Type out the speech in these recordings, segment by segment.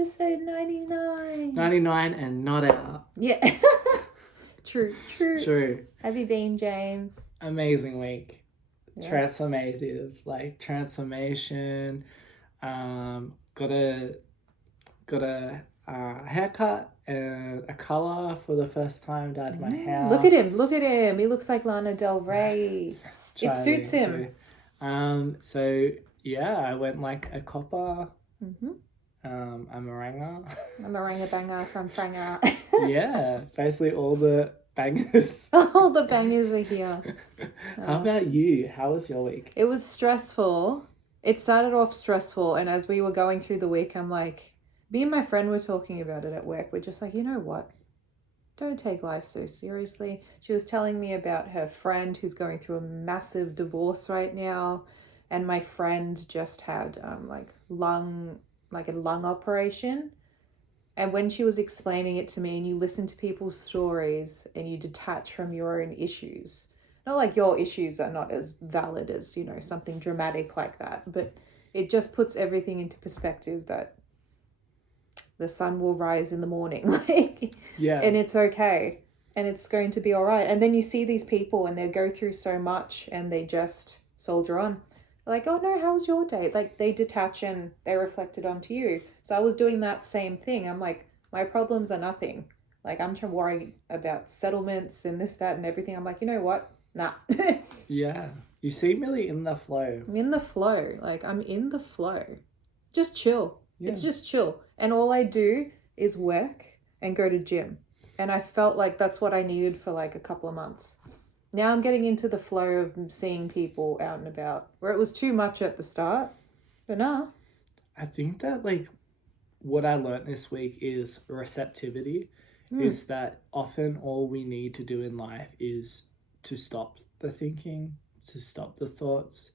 episode 99. 99 and not out. Yeah. True. Have you been, James? Amazing week. Yes. Transformative, like transformation. Got a haircut and a color for the first time. Dyed my hair. Look at him. He looks like Lana Del Rey. It suits him. So yeah, I went like a copper. Mm-hmm. A meringue. A meringue banger from Franger. Yeah, basically all the bangers. All the bangers are here. How about you? How was your week? It was stressful. It started off stressful, and as we were going through the week, I'm like, me and my friend were talking about it at work. We're just like, you know what? Don't take life so seriously. She was telling me about her friend who's going through a massive divorce right now, and my friend just had a lung operation. And when she was explaining it to me, and you listen to people's stories and you detach from your own issues, not like your issues are not as valid as, you know, something dramatic like that, but it just puts everything into perspective that the sun will rise in the morning, and it's okay, and it's going to be all right. And then you see these people and they go through so much and they just soldier on. Like, oh no, how was your day? Like, they detach and they reflect it onto you. So I was doing that same thing. I'm like, my problems are nothing. Like, I'm trying to worry about settlements and this, that, and everything. I'm like, you know what? Nah. Yeah. You seem really in the flow. I'm in the flow. Like, I'm in the flow. Just chill. Yeah. It's just chill. And all I do is work and go to gym. And I felt like that's what I needed for like a couple of months. Now I'm getting into the flow of seeing people out and about, where it was too much at the start. But nah. I think that like what I learned this week is receptivity. Is that often all we need to do in life is to stop the thinking, to stop the thoughts,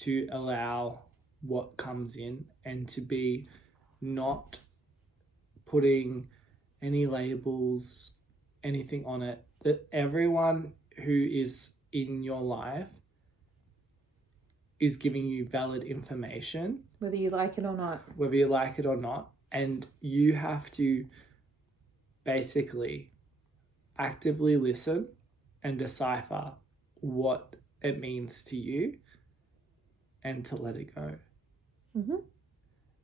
to allow what comes in, and to be not putting any labels, anything on it. That everyone who is in your life is giving you valid information. Whether you like it or not. And you have to basically actively listen and decipher what it means to you and to let it go. Mm-hmm.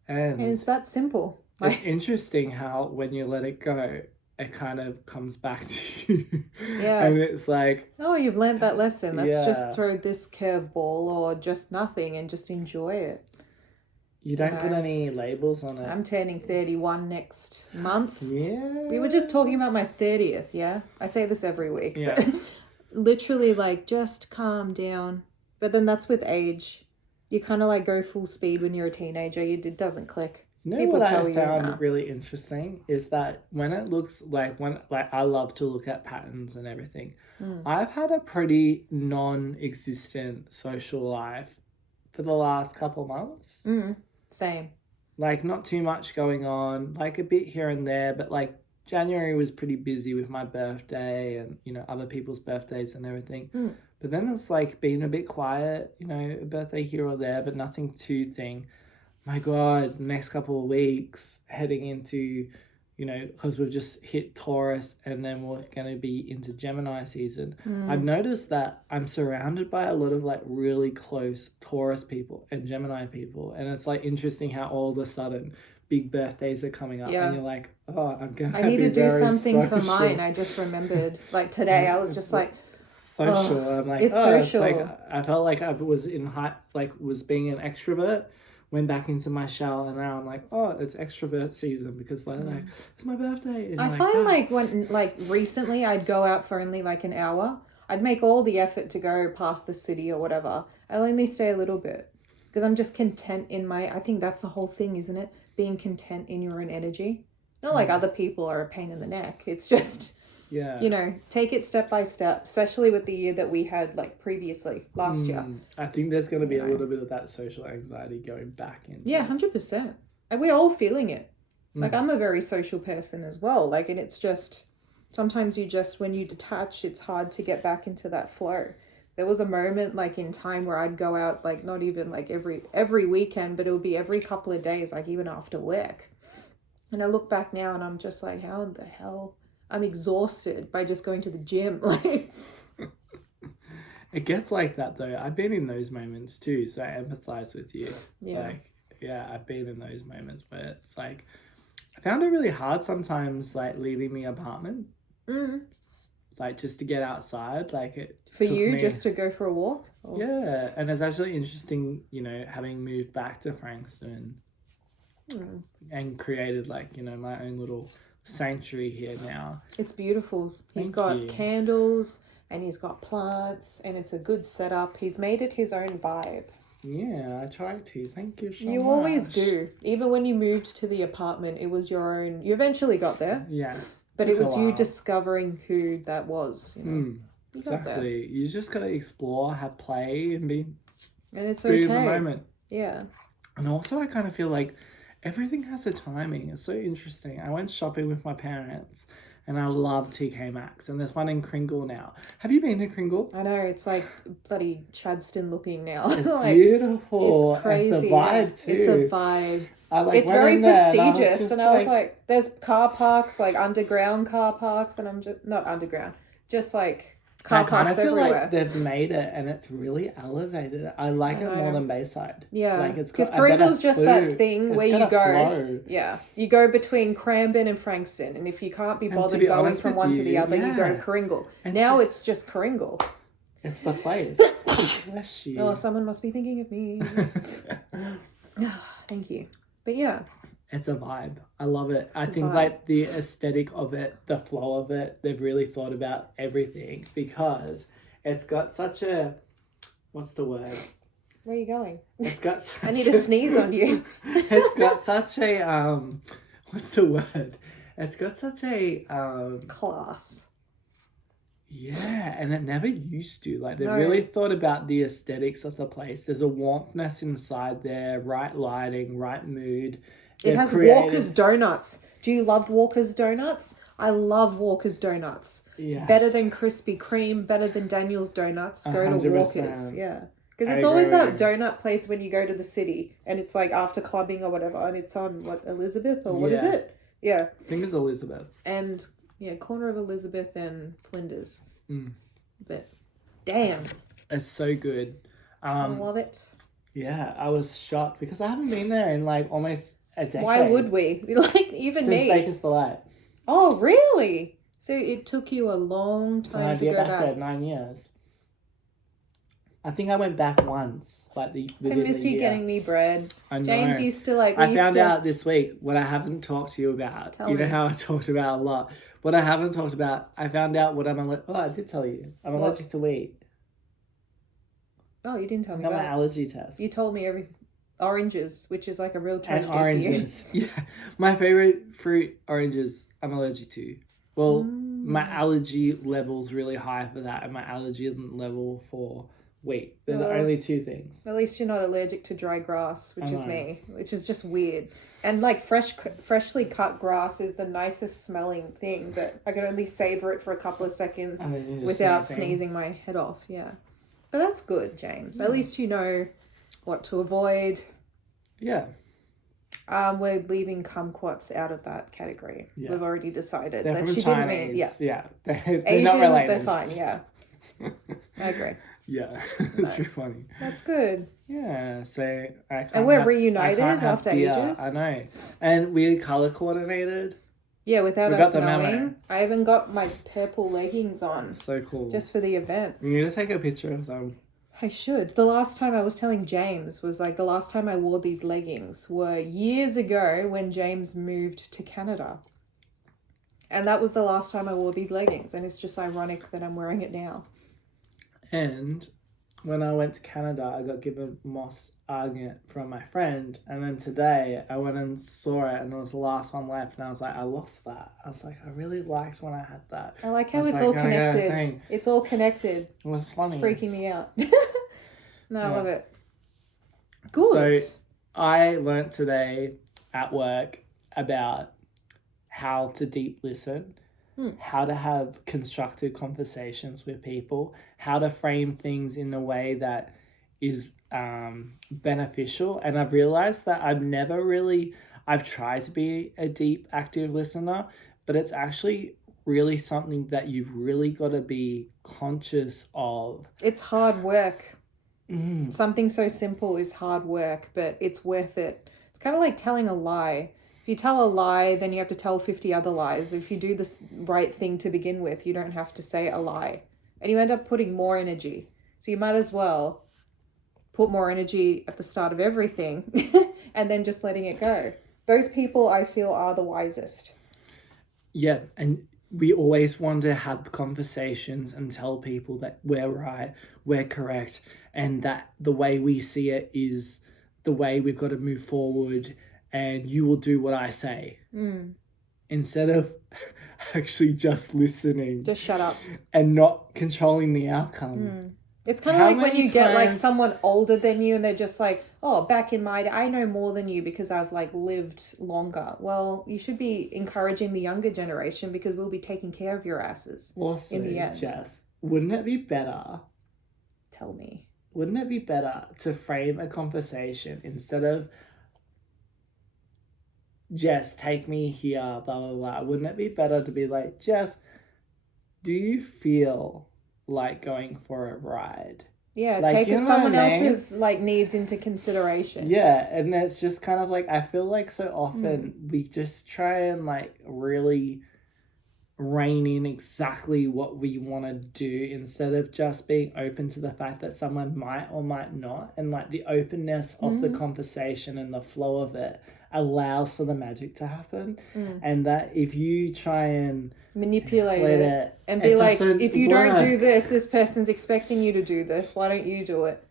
And it's that simple. It's interesting how when you let it go, it kind of comes back to you. Yeah. And it's like, oh, you've learned that lesson. Let's just throw this curveball or just nothing and just enjoy it. You don't put any labels on it. I'm turning 31 next month. Yeah. We were just talking about my 30th, yeah? I say this every week. Yeah. But literally, like, just calm down. But then that's with age. You kind of, like, go full speed when you're a teenager. It doesn't click. You know what I found really interesting is that when it looks like, I love to look at patterns and everything. I've had a pretty non-existent social life for the last couple months. Same. Like, not too much going on, like a bit here and there, but like January was pretty busy with my birthday and, you know, other people's birthdays and everything. But then it's like been a bit quiet, you know, a birthday here or there, but nothing too thing. My God, next couple of weeks heading into, you know, because we've just hit Taurus and then we're going to be into Gemini season. I've noticed that I'm surrounded by a lot of like really close Taurus people and Gemini people. And it's like interesting how all of a sudden big birthdays are coming up and you're like, oh, I'm going to I need to do something for mine. I just remembered, like today, I was just like, social. I'm like, it's social. It's like, I felt like I was was being an extrovert. Went back into my shell and now I'm like, oh, it's extrovert season because like it's my birthday. And I find like when like recently I'd go out for only like an hour. I'd make all the effort to go past the city or whatever. I'll only stay a little bit because I'm just content in I think that's the whole thing, isn't it? Being content in your own energy. Not like other people are a pain in the neck. It's just, you know, take it step by step, especially with the year that we had like previously last year. I think there's going to be a little bit of that social anxiety going back into 100%. And we're all feeling it. Like I'm a very social person as well. Like, and it's just, sometimes when you detach, it's hard to get back into that flow. There was a moment like in time where I'd go out, like not even like every weekend, but it would be every couple of days, like even after work. And I look back now and I'm just like, how in the hell? I'm exhausted by just going to the gym. Like, It gets like that though. I've been in those moments too, so I empathize with you. yeah. Like, yeah, I've been in those moments where it's like, I found it really hard sometimes, like leaving the apartment, like just to get outside. Like it For took you, me, just to go for a walk? Or... yeah, and it's actually interesting, having moved back to Frankston and created like my own little sanctuary here now. It's beautiful. He's Thank got you. candles and he's got plants and it's a good setup. He's made it his own vibe. Yeah, I tried to. Thank you so You much. always do. Even when you moved to the apartment, it was your own. You eventually got there. Yeah. But it was you while. discovering who that was. You Exactly. You just gotta explore, have play, and be it's in okay. the moment. Yeah. And also, I kind of feel like everything has a timing. It's so interesting. I went shopping with my parents, and I love TK Maxx, and there's one in Kringle now. Have you been to Kringle? I know, it's like bloody Chadston looking now. It's like, beautiful. It's crazy. It's a vibe too. It's a vibe. It's very prestigious, and I was like, there's car parks, like underground car parks, and I'm just not underground, just like car parks everywhere. I feel like they've made it, and it's really elevated. I like it more than Bayside. Yeah, like it's because Kringle's just that thing where you go. Flow. Yeah, you go between Cranbourne and Frankston, and if you can't be bothered going from one to the other, you go to Kringle. And now it's just Kringle. It's the place. Bless you. Oh, someone must be thinking of me. Thank you. But yeah. It's a vibe. I love it. I think like the aesthetic of it, the flow of it, they've really thought about everything because it's got such a, what's the word? Where are you going? It's got such I need to sneeze on you. It's got such a, what's the word? It's got such a, class. Yeah, and it never used to. Like, they really thought about the aesthetics of the place. There's a warmthness inside there, right lighting, right mood. It has Walker's Donuts. Do you love Walker's Donuts? I love Walker's Donuts. Yes. Better than Krispy Kreme, better than Daniel's Donuts. Go 100%. To Walker's. Yeah. Because it's always that donut place when you go to the city and it's like after clubbing or whatever and it's on, what, Elizabeth or what is it? Yeah. I think it's Elizabeth. And... yeah, corner of Elizabeth and Flinders. But damn. It's so good. I love it. Yeah, I was shocked because I haven't been there in like almost a decade. Why would we? Like, even Since Baker's Delight. Oh, really? So it took you a long time to go back. There 9 years. I think I went back once, like I miss you getting me bread. I know. James used to like. I found out this week what I haven't talked to you about. You know how I talked about a lot. What I haven't talked about, I found out what I'm allergic. Oh, I did tell you. I'm allergic to wheat. Oh, you didn't tell me about that. My allergy test. You told me everything. Oranges, which is like a real tragedy. And oranges. Yeah, my favorite fruit, oranges. I'm allergic to. Well, my allergy level's really high for that, and my allergy level for wheat. They're the only two things. At least you're not allergic to dry grass, which is me, which is just weird. And like freshly cut grass is the nicest smelling thing, but I can only savor it for a couple of seconds without sneezing my head off. Yeah, but that's good, James. At least you know what to avoid. Yeah. We're leaving kumquats out of that category. Yeah. We've already decided that she Chinese. Didn't mean. Yeah. Yeah. They're Asian, not related. They're fine. Yeah. I agree. Yeah, it's really funny. That's good. Yeah, so and we're reunited after ages. I know, and we color coordinated. Yeah, without us knowing. I even got my purple leggings on. So cool. Just for the event. You need to take a picture of them. I should. The last time I was telling James was like the last time I wore these leggings were years ago when James moved to Canada. And that was the last time I wore these leggings, and it's just ironic that I'm wearing it now. And when I went to Canada, I got given moss agate from my friend. And then today I went and saw it and it was the last one left. And I was like, I lost that. I was like, I really liked when I had that. I like how it's all connected. It's all connected. It was funny. It's freaking me out. No, I love it. Good. So I learnt today at work about how to deep listen. How to have constructive conversations with people, how to frame things in a way that is beneficial. And I've realized that I've tried to be a deep, active listener, but it's actually really something that you've really got to be conscious of. It's hard work. Something so simple is hard work, but it's worth it. It's kind of like telling a lie. If you tell a lie, then you have to tell 50 other lies. If you do the right thing to begin with, you don't have to say a lie. And you end up putting more energy. So you might as well put more energy at the start of everything and then just letting it go. Those people, I feel, are the wisest. Yeah, and we always want to have conversations and tell people that we're right, we're correct, and that the way we see it is the way we've got to move forward, and you will do what I say. Instead of actually just listening. Just shut up. And not controlling the outcome. It's kind of like when you get like someone older than you and they're just like, oh, back in my day, I know more than you because I've like lived longer. Well, you should be encouraging the younger generation because we'll be taking care of your asses also, in the end. Jess, wouldn't it be better? Tell me. Wouldn't it be better to frame a conversation instead of Jess, take me here, blah, blah, blah. Wouldn't it be better to be like, Jess, do you feel like going for a ride? Yeah, like, take someone else's like needs into consideration. Yeah, and it's just kind of like, I feel like so often we just try and like really rein in exactly what we want to do instead of just being open to the fact that someone might or might not, and like the openness of the conversation and the flow of it allows for the magic to happen. And that if you try and manipulate it and be like, if you don't do this, this person's expecting you to do this, why don't you do it?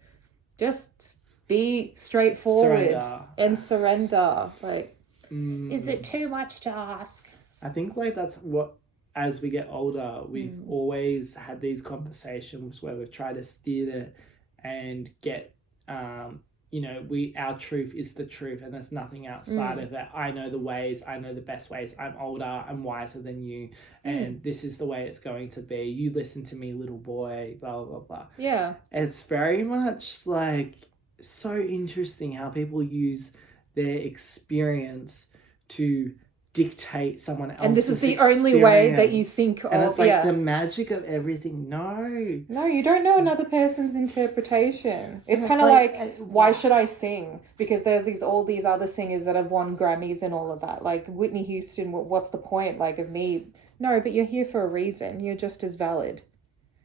Just be straightforward and surrender. Like, is it too much to ask? I think like that's what, as we get older, we've always had these conversations where we've tried to steer it and get our truth is the truth and there's nothing outside of it. I know the ways, I know the best ways, I'm older, I'm wiser than you, and this is the way it's going to be. You listen to me, little boy, blah, blah, blah. Yeah. It's very much like so interesting how people use their experience to dictate someone else's and this is the only way that you think and it's like the magic of everything. No, you don't know another person's interpretation. It's kind of like why should I sing because there's all these other singers that have won Grammys and all of that, like Whitney Houston. What's the point like of me? No, but you're here for a reason. You're just as valid,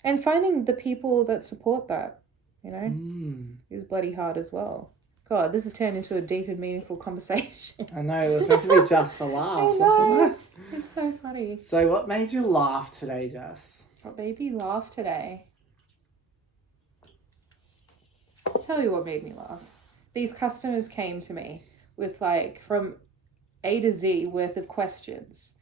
and finding the people that support that, is bloody hard as well. God, this has turned into a deep and meaningful conversation. I know, it was meant to be just for laughs, wasn't it? It's so funny. So what made you laugh today, Jess? What made me laugh today? I'll tell you what made me laugh. These customers came to me with like from A to Z worth of questions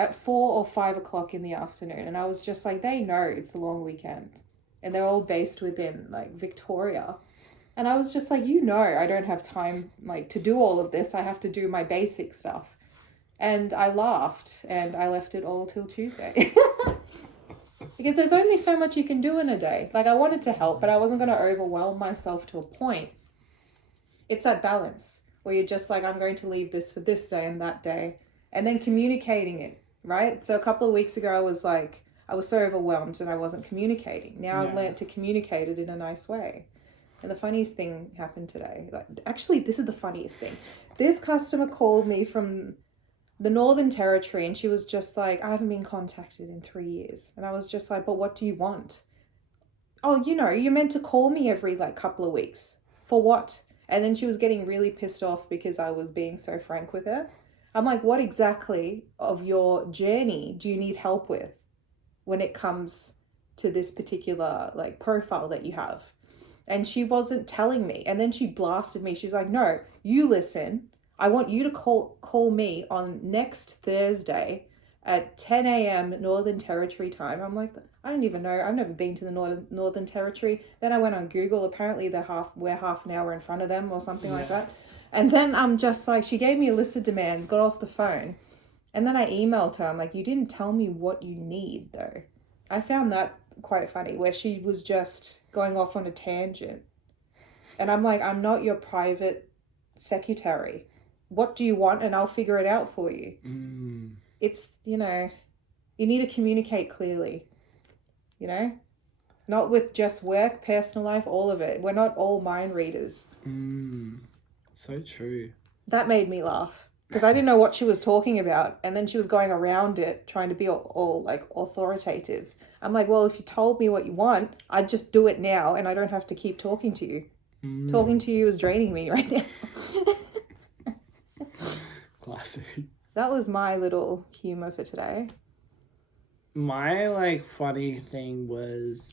at 4 or 5 o'clock in the afternoon. And I was just like, they know it's a long weekend. And they're all based within like Victoria. And I was just like, I don't have time like to do all of this. I have to do my basic stuff. And I laughed and I left it all till Tuesday. Because there's only so much you can do in a day. Like I wanted to help, but I wasn't going to overwhelm myself to a point. It's that balance where you're just like, I'm going to leave this for this day and that day. And then communicating it, right? So a couple of weeks ago, I was so overwhelmed and I wasn't communicating. Now I've learned to communicate it in a nice way. And the funniest thing happened today. Like, actually, this is the funniest thing. This customer called me from the Northern Territory and she was just like, I haven't been contacted in 3 years. And I was just like, but what do you want? Oh, you're meant to call me every like couple of weeks. For what? And then she was getting really pissed off because I was being so frank with her. I'm like, what exactly of your journey do you need help with when it comes to this particular like profile that you have? And she wasn't telling me. And then she blasted me. She's like, no, you listen. I want you to call me on next Thursday at 10 a.m. Northern Territory time. I'm like, I don't even know. I've never been to the Northern Territory. Then I went on Google. Apparently we're half an hour in front of them or something like that. And then I'm just like, she gave me a list of demands, got off the phone. And then I emailed her. I'm like, you didn't tell me what you need though. I found that quite funny where she was just going off on a tangent. And I'm like, I'm not your private secretary. what do you want, and I'll figure it out for you. It's, you know, you need to communicate clearly, you know, not with just work, personal life, all of it. We're not all mind readers. So true. That made me laugh because I didn't know what she was talking about, and then she was going around it trying to be all like authoritative. I'm like, well, if you told me what you want, I'd just do it now and I don't have to keep talking to you. Talking to you is draining me right now. Classic. That was my little humor for today. My like funny thing was,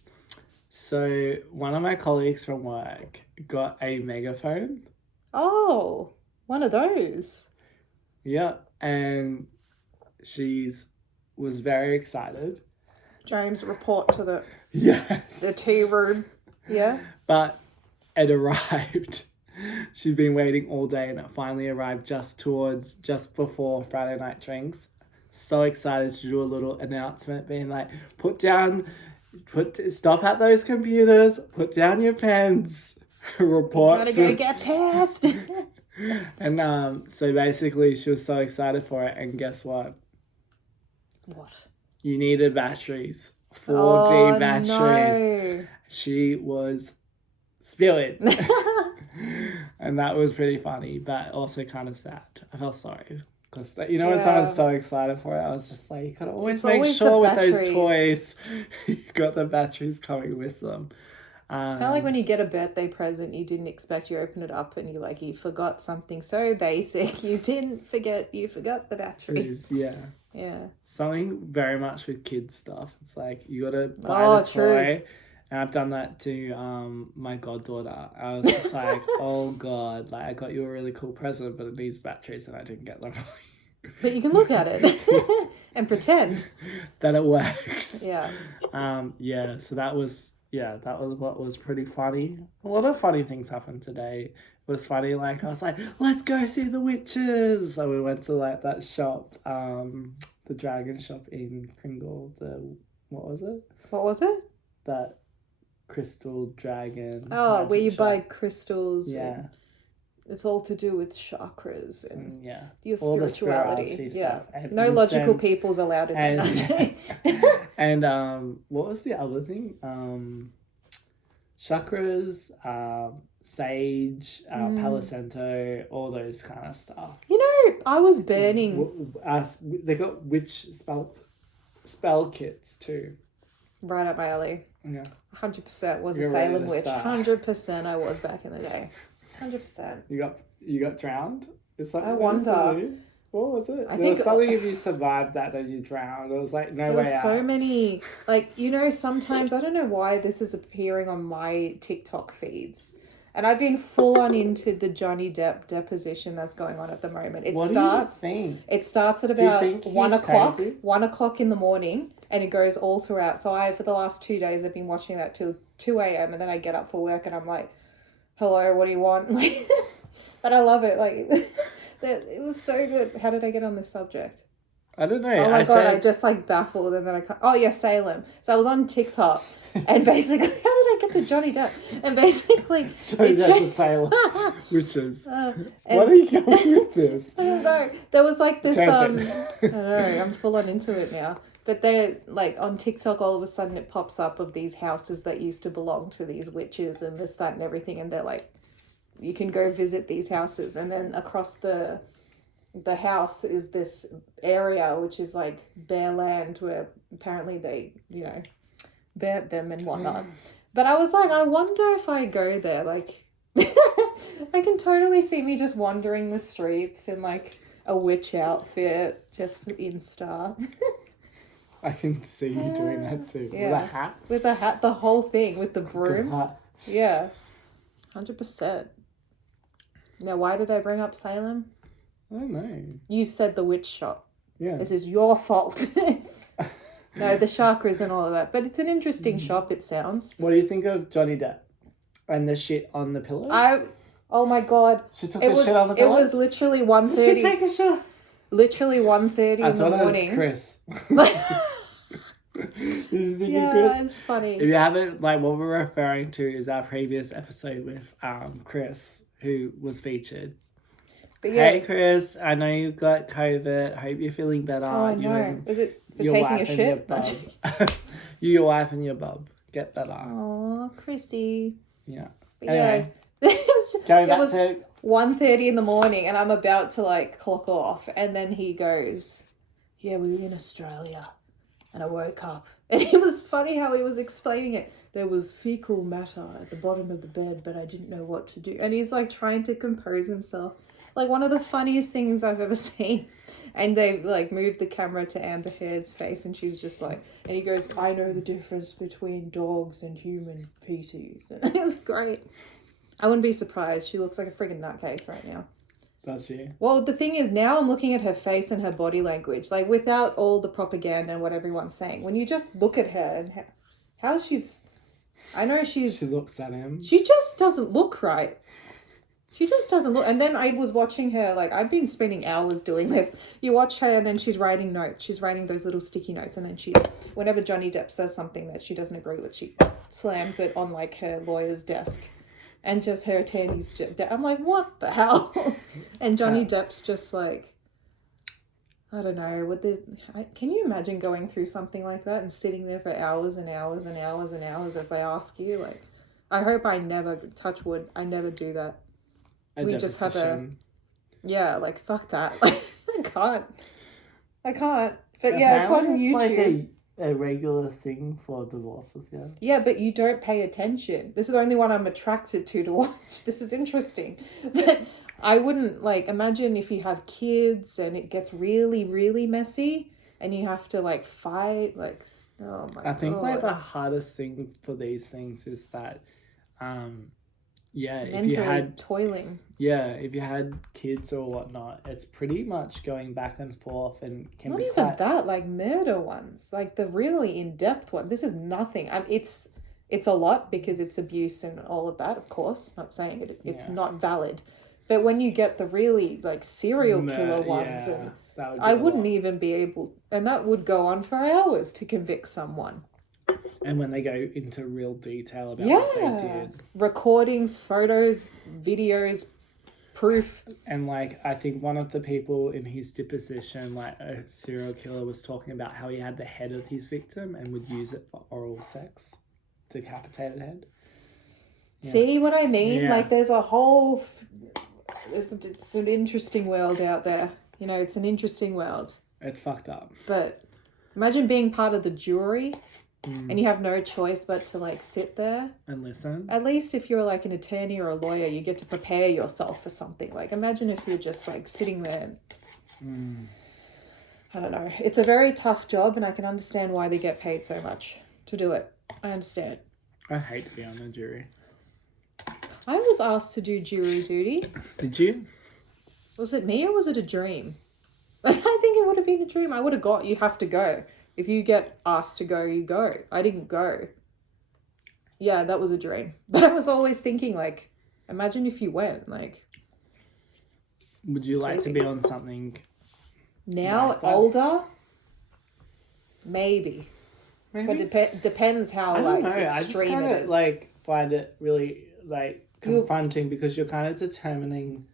so one of my colleagues from work got a megaphone. Oh, one of those. Yeah, and was very excited. James, report to the Yes. T room. Yeah. But it arrived. She'd been waiting all day, and it finally arrived just before Friday night drinks. So excited to do a little announcement, being like, stop at those computers, put down your pens, report. Gotta go get past. And so basically she was so excited for it, and guess what? What? You needed batteries. 4D batteries. No. She was spilling. And that was pretty funny, but also kind of sad. I felt sorry. Because, you know, when someone's so excited for it, I was just like, you gotta always make sure with those toys, you got the batteries coming with them. It's kind of like when you get a birthday present you didn't expect, you open it up and you forgot something so basic. You forgot the batteries. Yeah. Something very much with kids stuff. It's like, you gotta buy the toy. And I've done that to my goddaughter. I was just like, oh God, like I got you a really cool present, but it needs batteries and I didn't get them. But you can look at it and pretend that it works. Yeah. So that was what was pretty funny. A lot of funny things happened today. It was funny, like I was like, let's go see the witches. So we went to like that shop, the dragon shop in Kringle. What was it? That crystal dragon. Oh, where you shop. buy crystals. Yeah. It's all to do with chakras and your all spirituality. Stuff. No logical people's allowed in there. And what was the other thing? Chakras, sage, Palo Santo, all those kind of stuff. You know, I was burning. They got witch spell kits too. Right up my alley. Yeah. 100% was a Salem witch. 100% I was back in the day. 100%. You got drowned? I wonder. What was it? I there think was something if you survived that and you drowned. It was like no way out. There were so many, like, you know, sometimes, I don't know why this is appearing on my TikTok feeds. And I've been full on into the Johnny Depp deposition that's going on at the moment. It starts at about 1 o'clock. Crazy? 1 o'clock in the morning, and it goes all throughout. So for the last 2 days, I've been watching that till 2 a.m. and then I get up for work and I'm like, hello, what do you want? Like, but I love it. Like, it was so good. How did I get on this subject? I don't know. Oh my God, I just like baffled and then I can't. Oh yeah, Salem. So I was on TikTok and basically, how did I get to Johnny Depp? And basically, Johnny Depp to Salem, witches. What are you going with this? I don't know. There was like this. I don't know. I'm full on into it now. But they're like on TikTok, all of a sudden it pops up of these houses that used to belong to these witches and this, that, and everything, and they're like, you can go visit these houses, and then across the house is this area which is like bare land where apparently they, you know, burnt them and whatnot. But I was like, I wonder if I go there, like I can totally see me just wandering the streets in like a witch outfit just for Insta. I can see you doing that too. Yeah. With a hat, the whole thing, with the broom. Yeah. 100%. Now, why did I bring up Salem? I don't know. You said the witch shop. Yeah. This is your fault. No, the chakras and all of that. But it's an interesting shop, it sounds. What do you think of Johnny Depp and the shit on the pillow? Oh my God. She took shit on the pillow? It was literally 1:30. Did she take a shit? Literally 1:30 in the morning. Chris. Yeah, it's funny. If you haven't, like, what we're referring to is our previous episode with Chris, who was featured. But yeah. Hey, Chris. I know you've got COVID. Hope you're feeling better. Oh, I You know. and Is it for your taking a wife and your shit? bub. You, your wife, and your bub. Get better. Oh, Chrissy. Yeah. But Anyway, yeah. going back was to 1:30 in the morning and I'm about to like clock off. And then he goes, yeah, we were in Australia. And I woke up. And it was funny how he was explaining it. There was fecal matter at the bottom of the bed, but I didn't know what to do. And he's like trying to compose himself. Like one of the funniest things I've ever seen. And they like moved the camera to Amber Heard's face and she's just like, and he goes, I know the difference between dogs and human feces. And it was great. I wouldn't be surprised. She looks like a friggin' nutcase right now. does she? Well, the thing is, now I'm looking at her face and her body language, like without all the propaganda and what everyone's saying. When you just look at her and how she's, I know She looks at him. she just doesn't look right. She just doesn't look. And then I was watching her, like I've been spending hours doing this. You watch her and then she's writing notes. She's writing those little sticky notes. And then whenever Johnny Depp says something that she doesn't agree with, she slams it on like her lawyer's desk. And just her attorney's, I'm like, what the hell? And Johnny Depp's just like, I don't know. Can you imagine going through something like that and sitting there for hours and hours and hours and hours as they ask you? Like, I hope I never, touch wood, I never do that. We just have like, fuck that. Like, I can't. But yeah, it's on YouTube. Like a regular thing for divorces, yeah. Yeah, but you don't pay attention. This is the only one I'm attracted to watch. This is interesting. But I wouldn't, like, imagine if you have kids and it gets really, really messy and you have to, like, fight, like, oh my God. I think, like, the hardest thing for these things is that, mentally if you had toiling. Yeah, if you had kids or whatnot, it's pretty much going back and forth and can Not be even quite... that, like murder ones, like the really in-depth one. This is nothing. It's a lot because it's abuse and all of that, of course. Not saying it's not valid. But when you get the really like serial killer ones, I wouldn't even be able, and that would go on for hours to convict someone. And when they go into real detail about what they did. Recordings, photos, videos, proof. And like, I think one of the people in his deposition, like a serial killer, was talking about how he had the head of his victim and would use it for oral sex. Decapitated head. Yeah. See what I mean? Yeah. Like there's a whole... It's an interesting world out there. You know, it's an interesting world. It's fucked up. But imagine being part of the jury and you have no choice but to like sit there. And listen. At least if you're like an attorney or a lawyer, you get to prepare yourself for something. Like imagine if you're just like sitting there. I don't know. It's a very tough job and I can understand why they get paid so much to do it. I understand. I hate to be on the jury. I was asked to do jury duty. Did you? Was it me or was it a dream? I think it would have been a dream. I would have got, you have to go. If you get asked to go, you go. I didn't go. Yeah, that was a dream. But I was always thinking, like, imagine if you went, like. Would you like to be on something? Now, like older? Maybe. But it depends how, I don't like, know. extreme I just it is. like, find it really, like, confronting because you're kind of determining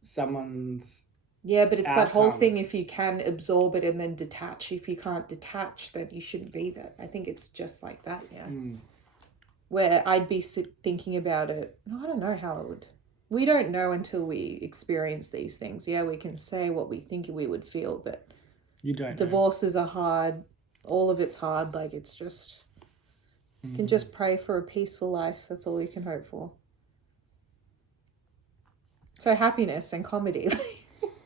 someone's... Yeah, but it's outcome. that whole thing, if you can absorb it and then detach. If you can't detach, then you shouldn't be there. I think it's just like that, yeah. Where I'd be thinking about it. No, I don't know how it would. We don't know until we experience these things. Yeah, we can say what we think we would feel, but you don't. Divorces are hard. All of it's hard. Like, it's just... You can just pray for a peaceful life. That's all you can hope for. So happiness and comedy.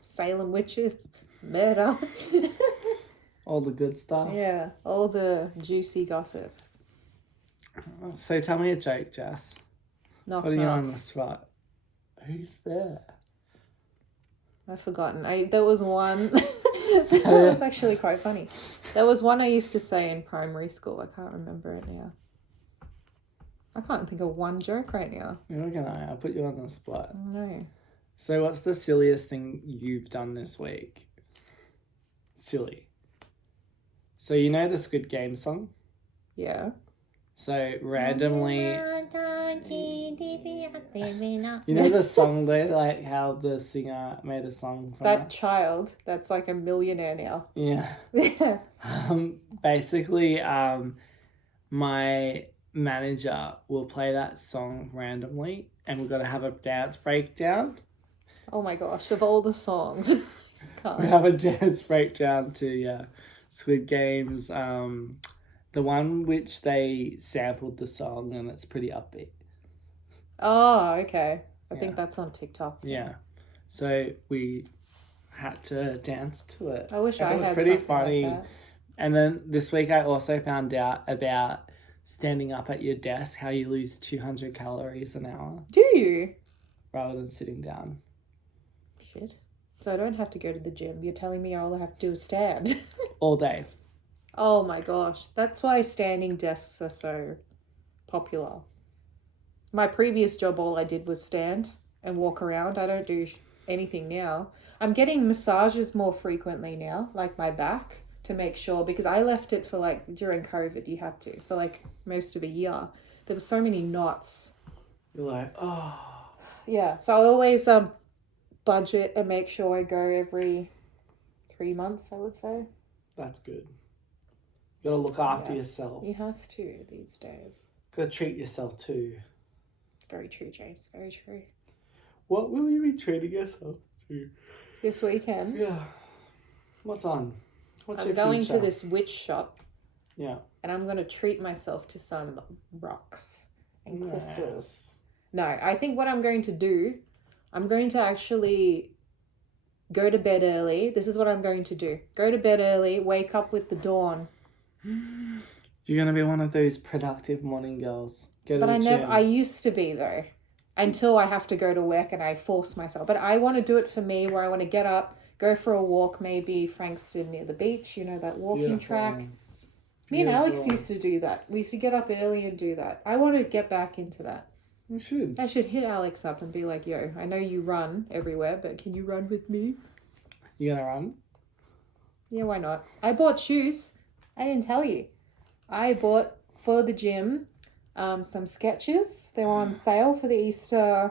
Salem witches, murder. All the good stuff. Yeah, all the juicy gossip. So tell me a joke, Jess. Putting you on the spot. Who's there? I've forgotten. There was one. That was actually quite funny. There was one I used to say in primary school. I can't remember it now. I can't think of one joke right now. Neither can I. I'll put you on the spot. I know. So what's the silliest thing you've done this week? Silly. So you know the Squid Game song? Yeah. So randomly, you know the song though, like how the singer made a song from that child that's like a millionaire now. Yeah. Yeah. Basically, my manager will play that song randomly, and we've got to have a dance breakdown. Oh my gosh! Of all the songs, We have a dance breakdown to Squid Games. The one which they sampled the song, and it's pretty upbeat. Oh, okay. I think that's on TikTok. Yeah. So we had to dance to it. I wish I it was had pretty something funny. like that. And then this week I also found out about standing up at your desk, how you lose 200 calories an hour. Do you? Rather than sitting down. Shit. So I don't have to go to the gym. You're telling me all I have to do is stand. All day. Oh my gosh. That's why standing desks are so popular. My previous job, all I did was stand and walk around. I don't do anything now. I'm getting massages more frequently now, like my back, to make sure, because I left it for like during COVID, you had to, for like most of a year. There were so many knots. You're like, oh. Yeah, so I always budget and make sure I go every 3 months, I would say. That's good. You gotta look after yourself. You have to these days. Gotta treat yourself too. Very true, James. Very true. What will you be treating yourself to? This weekend? Yeah. What's on? What's I'm your going future? to this witch shop. Yeah. And I'm going to treat myself to some rocks and crystals. No, I think what I'm going to do, I'm going to actually go to bed early. This is what I'm going to do. Go to bed early, wake up with the dawn. You're going to be one of those productive morning girls. But I used to be though, until I have to go to work and I force myself. But I want to do it for me, where I want to get up, go for a walk, maybe Frankston near the beach, you know, that walking track. Me and Alex used to do that. We used to get up early and do that. I want to get back into that. You should. I should hit Alex up and be like, yo, I know you run everywhere, but can you run with me? You gonna run? Yeah, why not? I bought shoes. I didn't tell you. I bought for the gym some Skechers. They were on sale for the Easter,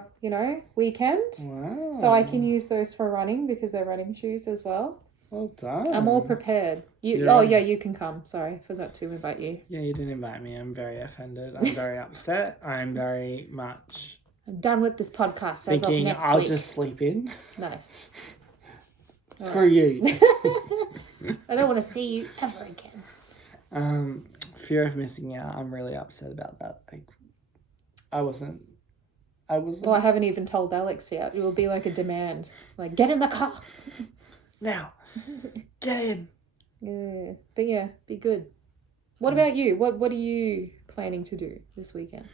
weekend. Wow. So I can use those for running because they're running shoes as well. Well done. I'm all prepared. You can come. Sorry, forgot to invite you. Yeah, you didn't invite me. I'm very offended. I'm very upset. I'm very much... I'm done with this podcast as of thinking next I'll week. just sleep in. Nice. Screw you. I don't want to see you ever again. Fear of missing out. I'm really upset about that. I wasn't. Well, I haven't even told Alex yet. It will be like a demand. Like, get in the car. Now. Get in. Yeah. But yeah, be good. What about you? What are you planning to do this weekend?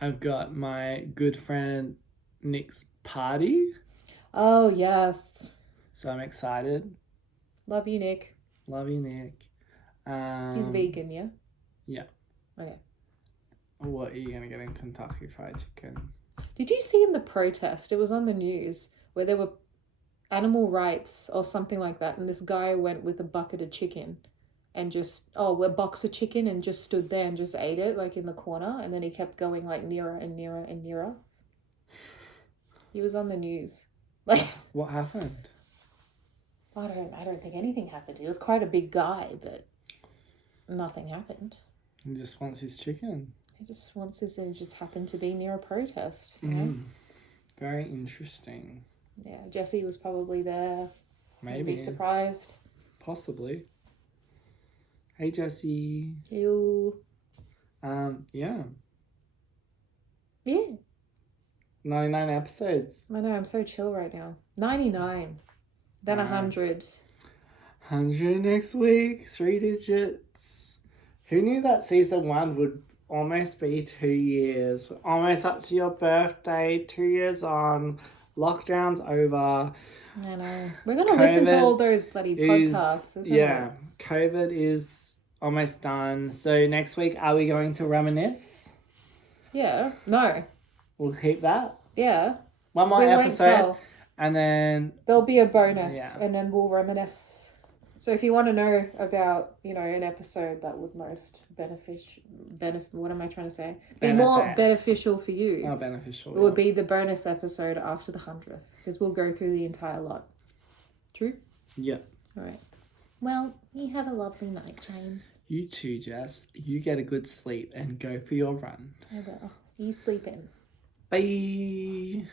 I've got my good friend Nick's party. Oh, yes. So I'm excited. Love you, Nick. Love you, Nick. He's vegan, yeah? Yeah. Okay. What are you going to get in Kentucky Fried Chicken? Did you see in the protest, it was on the news, where there were animal rights or something like that, and this guy went with a bucket of chicken and a box of chicken and just stood there and just ate it, like in the corner, and then he kept going like nearer and nearer and nearer. He was on the news. Like, what happened? I don't think anything happened. He was quite a big guy, but nothing happened. He just wants his chicken. He just wants his, and just happened to be near a protest. You know? Very interesting. Yeah, Jesse was probably there. Maybe. You'd be surprised. Possibly. Hey, Jesse. Ew. Yeah. Yeah. 99 episodes. I know, I'm so chill right now. 99. Then 100. 100 next week. 3 digits. Who knew that season 1 would almost be 2 years? We're almost up to your birthday. 2 years on. Lockdown's over. I know. We're going to listen to all those bloody podcasts, isn't it? COVID is almost done. So next week, are we going to reminisce? Yeah. No. We'll keep that. Yeah. One more episode. And then... There'll be a bonus. Yeah. And then we'll reminisce So if you want to know about, an episode that would most what am I trying to say? Be more Benefit. beneficial for you. Oh, beneficial. It would be the bonus episode after the 100th, because we'll go through the entire lot. True? Yeah. All right. Well, you have a lovely night, James. You too, Jess. You get a good sleep and go for your run. I will. You sleep in. Bye.